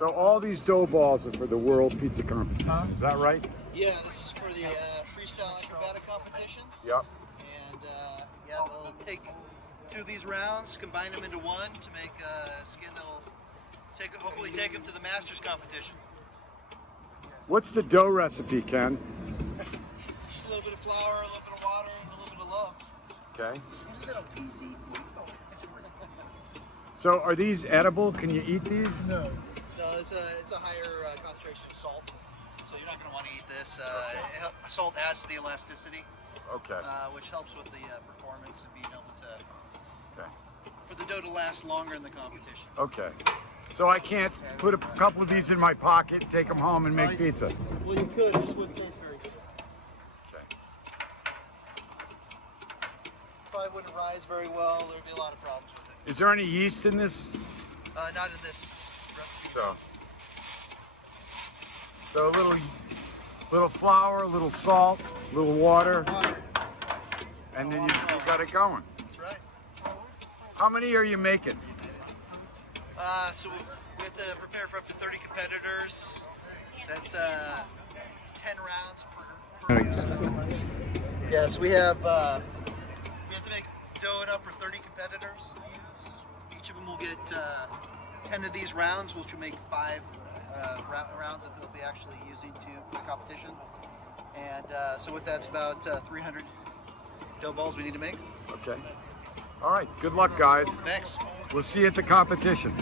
So all these dough balls are for the World Pizza Competition, is that right? Yeah, this is for the freestyle acrobatic competition. Yep. And yeah, they'll take 2 of these rounds, combine them into one to make a skin that'll hopefully take them to the Masters competition. What's the dough recipe, Ken? Just a little bit of flour, a little bit of water, and a little bit of love. Okay. So are these edible? Can you eat these? No, it's a higher concentration of salt, so you're not going to want to eat this. Salt adds to the elasticity, Okay. which helps with the performance and being able to, Okay. for the dough to last longer in the competition. Okay. So I can't put a couple of these in my pocket, take them home, and make pizza. Well, you could, it just wouldn't taste very good. Okay. Probably wouldn't rise very well. There'd be a lot of problems with it. Is there any yeast in this? Not in this recipe. So a little flour, a little salt, a little water, and then you got it going. That's right. How many are you making? So we have to prepare for up to 30 competitors. That's 10 rounds per. Yeah, so we have to make dough enough for 30 competitors. Each of them will get 10 of these rounds, which will make 5 rounds that they'll be actually using for the competition. And so with that's about 300 dough balls we need to make. Okay. All right. Good luck, guys. Thanks. We'll see you at the competition.